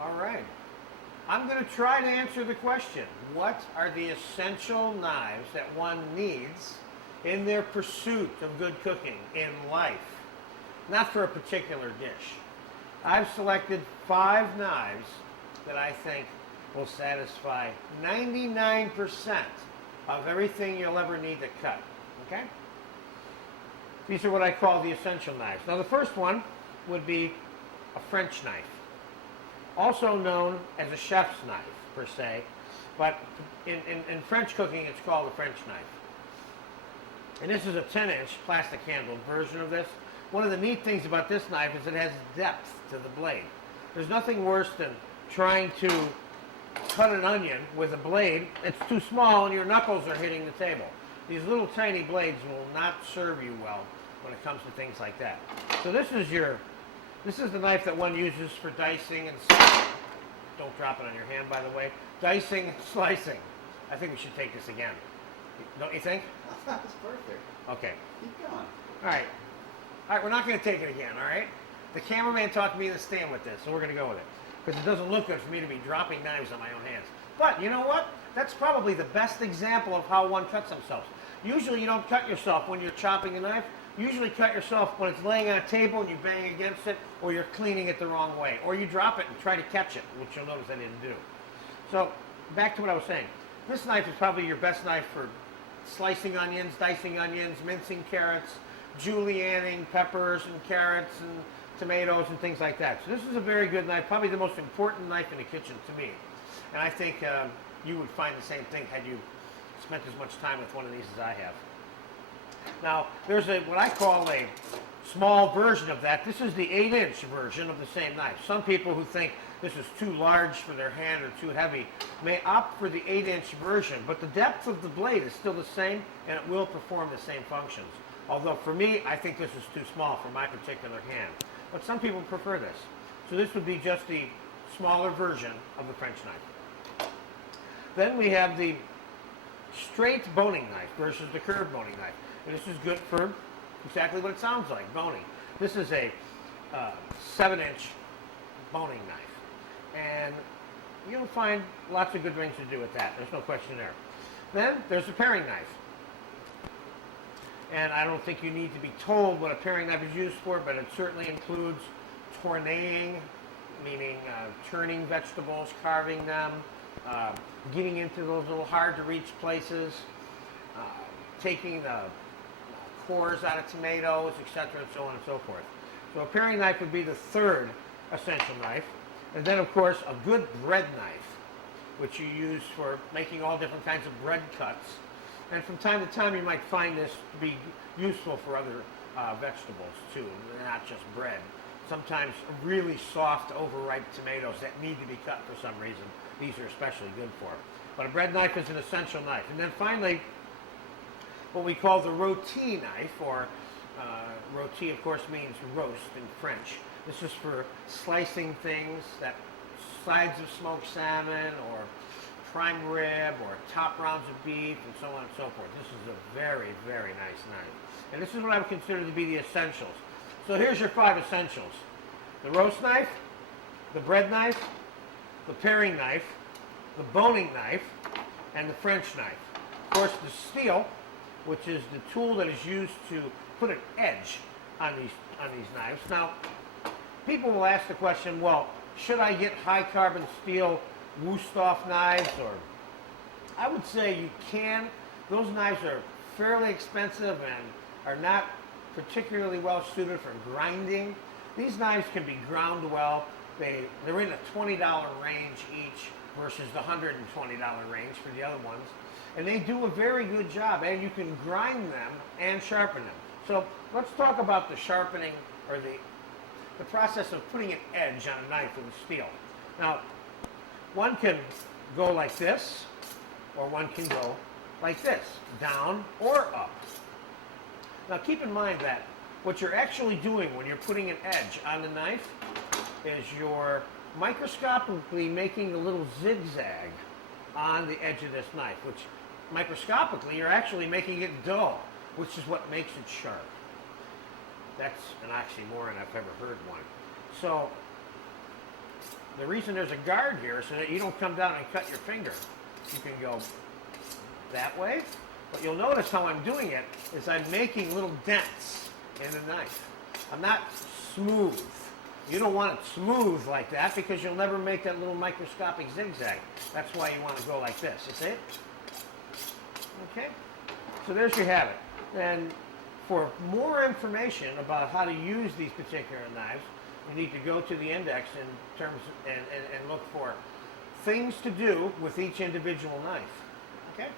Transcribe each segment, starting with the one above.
All right. I'm going to try to answer the question. What are the essential knives that one needs in their pursuit of good cooking in life? Not for a particular dish. I've selected 5 knives that I think will satisfy 99% of everything you'll ever need to cut. Okay? These are what I call the essential knives. Now the first one would be a French knife, also known as a chef's knife per se, but in French cooking it's called a French knife. And this is a 10-inch plastic handled version of this. One of the neat things about this knife is it has depth to the blade. There's nothing worse than trying to cut an onion with a blade. It's too small and your knuckles are hitting the table. These little tiny blades will not serve you well when it comes to things like that. So this is the knife that one uses for dicing and don't drop it on your hand, by the way. Dicing and slicing. I think we should take this again. Don't you think? That's perfect. Okay. Keep going. All right. All right, we're not going to take it again, all right? The cameraman talked me into staying with this, so we're going to go with it. Because it doesn't look good for me to be dropping knives on my own hands. But you know what? That's probably the best example of how one cuts themselves. Usually you don't cut yourself when you're chopping a knife. You usually cut yourself when it's laying on a table and you bang against it, or you're cleaning it the wrong way. Or you drop it and try to catch it, which you'll notice I didn't do. So, back to what I was saying. This knife is probably your best knife for slicing onions, dicing onions, mincing carrots, julienning peppers and carrots and tomatoes and things like that. So this is a very good knife, probably the most important knife in the kitchen to me. And I think you would find the same thing had you spent as much time with one of these as I have. Now, there's what I call a small version of that. This is the 8-inch version of the same knife. Some people who think this is too large for their hand or too heavy may opt for the 8-inch version, but the depth of the blade is still the same and it will perform the same functions. Although for me, I think this is too small for my particular hand. But some people prefer this. So this would be just the smaller version of the French knife. Then we have the straight boning knife versus the curved boning knife. And this is good for exactly what it sounds like, boning. This is a 7-inch boning knife. And you'll find lots of good things to do with that. There's no question there. Then there's a paring knife. And I don't think you need to be told what a paring knife is used for, but it certainly includes tourneing, meaning turning vegetables, carving them, getting into those little hard-to-reach places, taking the cores out of tomatoes, etc., and so on and so forth. So a paring knife would be the third essential knife. And then, of course, a good bread knife, which you use for making all different kinds of bread cuts. And from time to time, you might find this to be useful for other vegetables, too, not just bread. Sometimes really soft, overripe tomatoes that need to be cut for some reason, these are especially good for. But a bread knife is an essential knife. And then finally, what we call the rôti knife, or rôti, of course, means roast in French. This is for slicing things, that sides of smoked salmon, or prime rib, or top rounds of beef, and so on and so forth. This is a very, very nice knife. And this is what I would consider to be the essentials. So here's your 5 essentials. The roast knife, the bread knife, the paring knife, the boning knife, and the French knife. Of course, the steel, which is the tool that is used to put an edge on these knives. Now, people will ask the question, well, should I get high carbon steel Wüsthof knives? Or I would say you can. Those knives are fairly expensive and are not particularly well suited for grinding. These knives can be ground well. They're in a $20 range each versus the $120 range for the other ones. And they do a very good job, and you can grind them and sharpen them. So let's talk about the sharpening, or the process of putting an edge on a knife with steel. Now, one can go like this, or one can go like this, down or up. Now keep in mind that what you're actually doing when you're putting an edge on the knife is you're microscopically making a little zigzag on the edge of this knife, which microscopically you're actually making it dull, which is what makes it sharp. That's an oxymoron, I've ever heard one. So The reason there's a guard here is so that you don't come down and cut your finger. You can go that way, but you'll notice how I'm doing it is I'm making little dents in the knife. I'm not smooth. You don't want it smooth like that because you'll never make that little microscopic zigzag. That's why you want to go like this. You see it? Okay? So there's you have it. And for more information about how to use these particular knives, you need to go to the index in terms and look for things to do with each individual knife. Okay?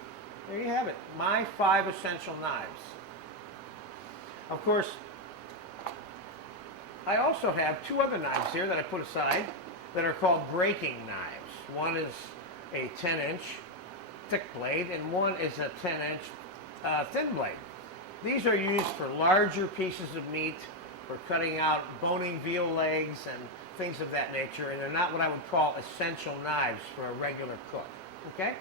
There you have it. My 5 essential knives. Of course, I also have 2 other knives here that I put aside that are called breaking knives. One is a 10-inch thick blade, and one is a 10-inch thin blade. These are used for larger pieces of meat, for cutting out boning veal legs and things of that nature, and they're not what I would call essential knives for a regular cook. Okay?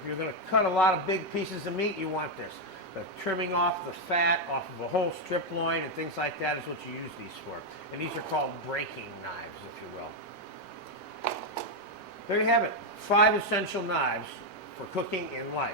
If you're going to cut a lot of big pieces of meat, you want this. The trimming off the fat off of a whole strip loin and things like that is what you use these for. And these are called breaking knives, if you will. There you have it. 5 essential knives for cooking in life.